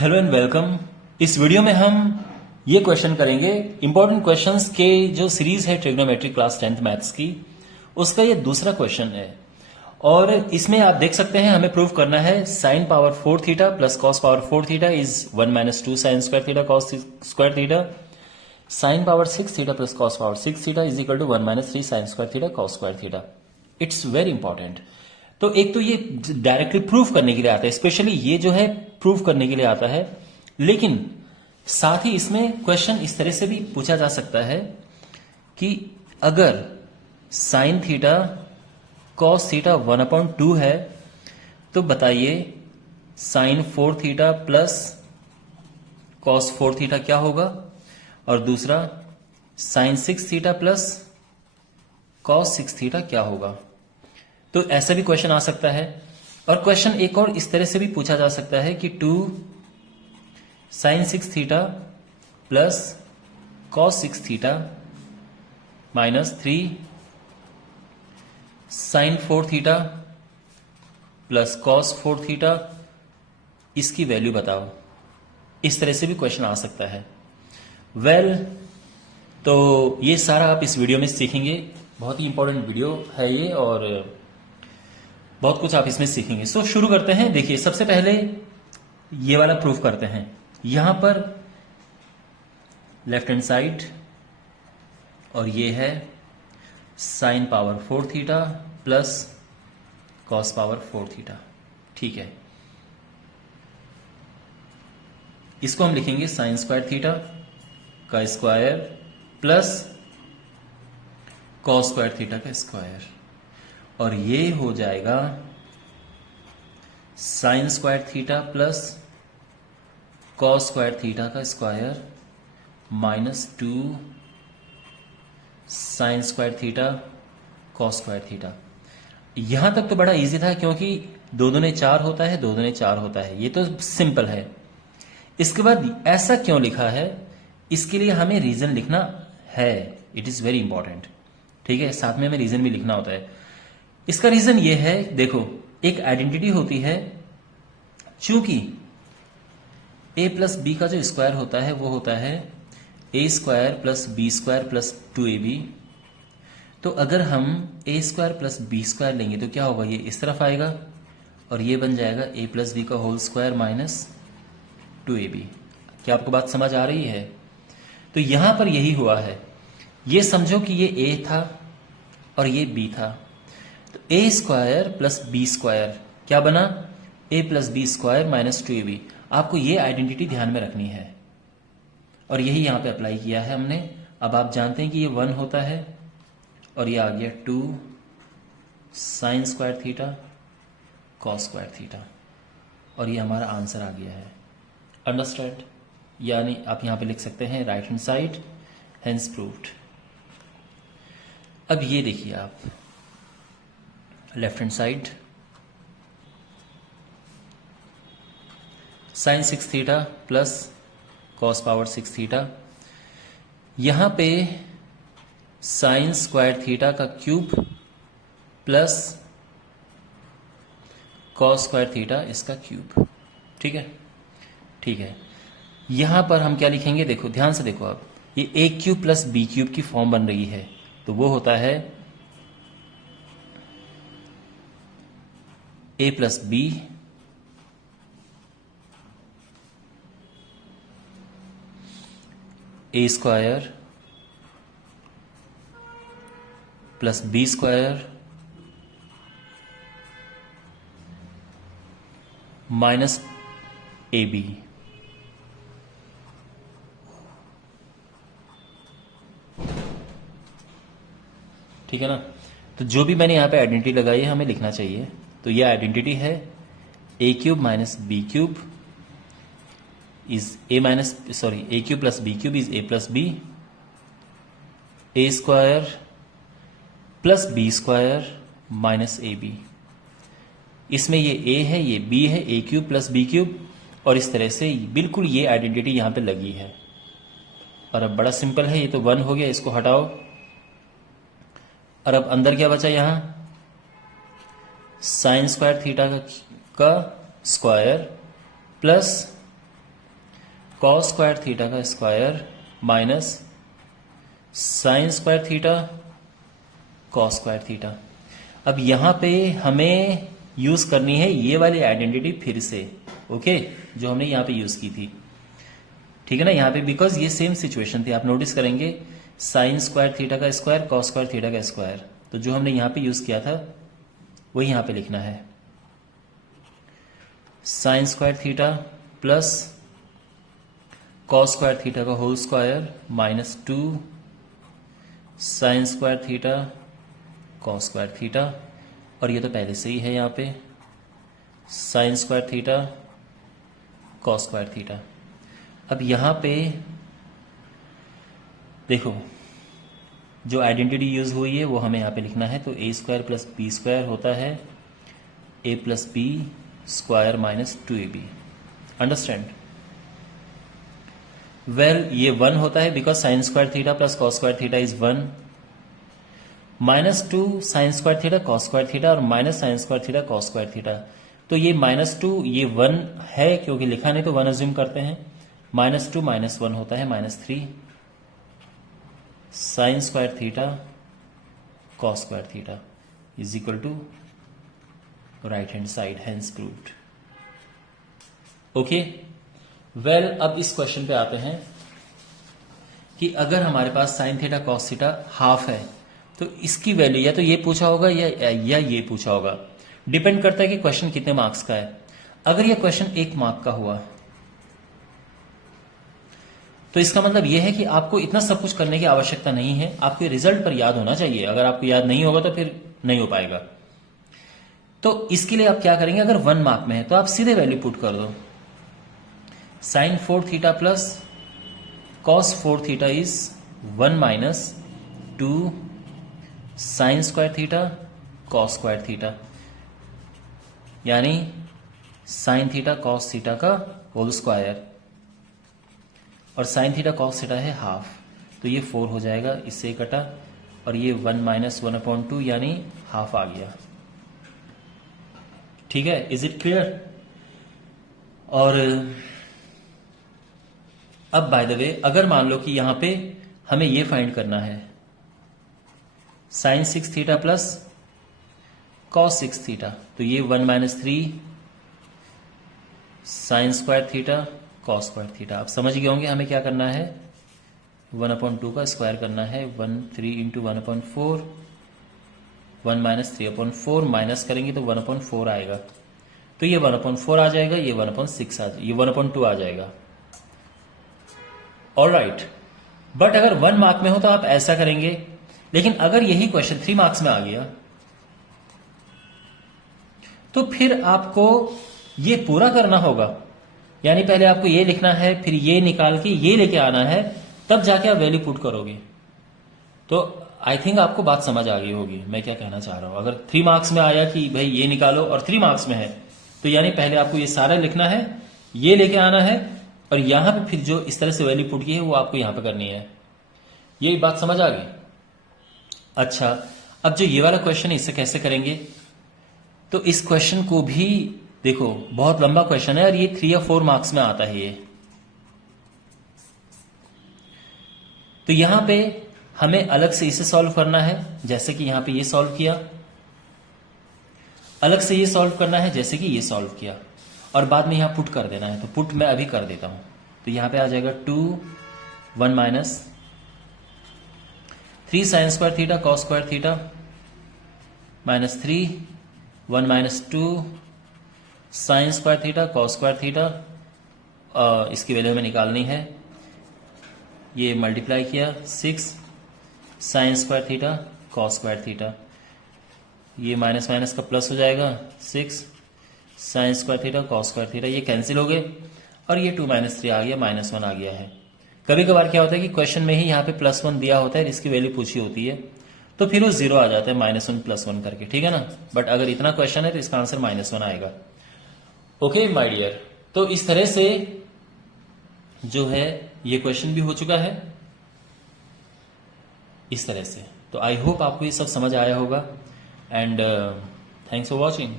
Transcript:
Hello and welcome. इस video में हम ये क्वेश्चन करेंगे, इंपॉर्टेंट क्वेश्चंस के जो सीरीज है ट्रिग्नोमेट्री क्लास 10th मैथ्स की, उसका ये दूसरा क्वेश्चन है। और इसमें आप देख सकते हैं हमें प्रूव करना है sine power 4 theta plus cos power 4 theta is 1 minus 2 sine square theta cos square theta, sine power 6 theta plus cos power 6 theta is equal to 1 minus 3 sine square theta cos square theta. It's very important. तो एक तो ये directly proof करने के लिए आता है, specially ये जो है प्रूफ करने के लिए आता है, लेकिन साथ ही इसमें क्वेश्चन इस तरह से भी पूछा जा सकता है कि अगर साइन थीटा कॉस थीटा 1/2 है तो बताइए sine 4 theta plus cos 4 theta क्या होगा, और दूसरा sine 6 theta plus cos 6 theta क्या होगा। तो ऐसा भी क्वेश्चन आ सकता है। और क्वेश्चन एक और इस तरह से भी पूछा जा सकता है कि 2 sine 6 theta plus cos 6 theta minus 3 sine 4 theta plus cos 4 theta, इसकी वैल्यू बताओ। इस तरह से भी क्वेश्चन आ सकता है। तो ये सारा आप इस वीडियो में सीखेंगे। बहुत ही इंपॉर्टेंट वीडियो है ये और बहुत कुछ आप इसमें सीखेंगे। सो शुरू करते हैं। देखिए, सबसे पहले ये वाला प्रूफ करते हैं। यहां पर लेफ्ट हैंड साइड और ये है sine power 4 theta plus cos power 4 theta. ठीक है, इसको हम लिखेंगे साइन स्क्वायर थीटा का square plus cos square theta का स्क्वायर, और ये हो जाएगा sine square theta plus cos square theta का square minus 2 sine square theta cos square theta. यहां तक तो बड़ा इजी था क्योंकि 2 दूने 4 होता है, 2 दूने 4 होता है, ये तो सिंपल है। इसके बाद ऐसा क्यों लिखा है, इसके लिए हमें रीजन लिखना है। It is very important. ठीक है, साथ में हमें रीजन भी लिखना होता है। इसका रीजन ये है, देखो, एक आइडेंटिटी होती है, चूंकि a प्लस बी का जो स्क्वायर होता है वो होता है a square plus B square plus 2ab। तो अगर हम a square plus B square लेंगे तो क्या होगा, ये इस तरफ आएगा और ये बन जाएगा a प्लस बी का होल स्क्वायर माइनस 2ab। क्या आपको बात समझ आ रही है? तो यहां पर यही हुआ है। ये समझो कि ये a था और ये b था, तो a square plus B square क्या बना, a plus B square minus 2ab। आपको ये आइडेंटिटी ध्यान में रखनी है और यही यहां पे अप्लाई किया है हमने। अब आप जानते हैं कि ये 1 होता है और ये आ गया 2 sine square theta cos square theta, और ये हमारा आंसर आ गया है। अंडरस्टैंड? यानी आप यहां पे लिख सकते हैं right hand side hence proved. अब ये देखिए आप left hand side, sine 6 theta plus cos power 6 theta. यहां पे साइन स्क्वायर थीटा का cube plus cos square theta इसका क्यूब। ठीक है, ठीक है। यहां पर हम क्या लिखेंगे, देखो ध्यान से देखो, अब ये A cube plus B cube की फॉर्म बन रही है, तो वो होता है a plus B A square plus B square minus A B. ठीक है ना? तो जो भी मैंने यहां पे आइडेंटिटी लगाई है हमें लिखना चाहिए। तो ये आइडेंटिटी है A cube minus B cube is A cube plus B cube is A plus B, A square plus B square minus A B. इसमें ये ए है, ये बी है, A cube plus B cube, और इस तरह से बिल्कुल ये आइडेंटिटी यहां पे लगी है। और अब बड़ा सिंपल है, ये तो 1 हो गया, इसको हटाओ। और अब अंदर क्या बचा, यहां साइन स्क्वायर थीटा का square plus cos square theta का square minus sine square theta cos square theta. अब यहां पे हमें यूज करनी है ये वाली आइडेंटिटी फिर से, ओके, जो हमने यहां पे यूज की थी, ठीक है ना, यहां पे बिकॉज ये सेम सिचुएशन थी। आप नोटिस करेंगे साइन स्क्वायर थीटा का स्क्वायर कॉस स्क्वायर थीटा का स्क्वायर, तो जो हमने यहां पे यूज किया था वही यहां पे लिखना है, sine square theta plus cos square theta का whole square minus 2 sine square theta cos square theta, और ये तो पहले से ही है यहाँ पे sine square theta cos square theta. अब यहाँ पे देखो जो आइडेंटिटी यूज हुई है वो हमें यहाँ पे लिखना है, तो A square plus B square होता है A plus B square minus 2ab। Understand? Well ये 1 होता है because sine square theta plus cos square theta is 1, minus 2 sine square theta cos square theta और minus sine square theta cos square theta. तो ये -2 ये 1 है क्योंकि लिखा नहीं तो 1 अज्यूम करते हैं, -2 -1 होता है -3 sine square theta cos square theta is equal to right hand side, hence proved. Okay, well अब इस क्वेश्चन पे आते हैं कि अगर हमारे पास sine theta cos theta half है तो इसकी वैल्यू या तो ये पूछा होगा या ये पूछा होगा, डिपेंड करता है कि क्वेश्चन कितने मार्क्स का है। अगर ये क्वेश्चन 1 मार्क का हुआ तो इसका मतलब यह है कि आपको इतना सब कुछ करने की आवश्यकता नहीं है, आपके रिजल्ट पर याद होना चाहिए। अगर आपको याद नहीं होगा तो फिर नहीं हो पाएगा। तो इसके लिए आप क्या करेंगे, अगर 1 मार्क में है तो आप सीधे वैल्यू पुट कर दो, sine 4 theta plus cos 4 theta is 1 minus 2 sine square theta cos square theta, यानी साइन थीटा कॉस थीटा का होल स्क्वायर, और साइन थीटा कॉस थीटा है हाफ, तो ये 4 हो जाएगा, इससे कटा, और ये 1 माइनस 1/2 यानी हाफ आ गया। ठीक है, इज इट क्लियर? और अब बाय द वे अगर मान लो कि यहां पे हमें ये फाइंड करना है sine 6 theta plus cos 6 theta, तो ये 1 minus 3 sine square theta cos square theta. आप समझ गए होंगे हमें क्या करना है, 1/2 का स्क्वायर करना है, 3 इंटू 1/4, 1 माइनस 3/4 माइनस करेंगे तो 1/4 आएगा, तो ये 1/4 आ जाएगा, ये 1/6 ये 1/2 आ जाएगा। ऑलराइट, बट अगर 1 मार्क में हो तो आप ऐसा करेंगे, लेकिन अगर यही क्वेश्चन 3 मार्क्स में आ गया तो फिर आपको ये पूरा करना होगा, यानी पहले आपको ये लिखना है, फिर ये निकाल के ये लेके आना है, तब जाके आप वैल्यू पुट करोगे। तो आई थिंक आपको बात समझ आ गई होगी मैं क्या कहना चाह रहा हूं। अगर 3 मार्क्स में आया कि भाई ये निकालो और 3 मार्क्स में है, तो यानी पहले आपको ये सारा लिखना है, ये लेके आना है, और यहां पे फिर जो इस तरह से वैल्यू पुट की है वो आपको यहां पे करनी है। ये बात समझ आ गई? अच्छा, अब जो ये वाला क्वेश्चन है इससे कैसे करेंगे, तो इस क्वेश्चन को भी देखो बहुत लंबा क्वेश्चन है और ये 3 या 4 मार्क्स में आता है ये। तो यहां पे हमें अलग से इसे सॉल्व करना है, जैसे कि यहां पे ये सॉल्व किया, अलग से ये सॉल्व करना है जैसे कि ये सॉल्व किया, और बाद में यहां पुट कर देना है। तो पुट मैं अभी कर देता हूं, तो यहां पे आ जाएगा 2 1 minus 3 sine square theta cos square theta minus 3 1 minus 2 sine square theta cos square theta, इसकी वैल्यू हमें निकालनी है, ये मल्टीप्लाई किया 6 sign square theta cos square theta, ये माइनस माइनस का प्लस हो जाएगा 6 sign square theta cos square theta, ये कैंसिल हो गए, और ये 2 माइनस 3 आ गया, -1 आ गया है। कभी कभार क्या होता है कि क्वेश्चन में ही यहाँ पे +1 दिया होता है, इसकी वैल्यू पूछी होती है, तो फिर वो 0 आ जाता है -1 +1 करके, ठीक है ना। बट अगर इतना क्वेश्चन है तो इसका आंसर -1 आएगा। ओके माय डियर, तो इस तरह से जो है ये क्वेश्चन भी हो चुका है इस तरह से। तो आई होप आपको ये सब समझ आया होगा, एंड थैंक्स फॉर वॉचिंग।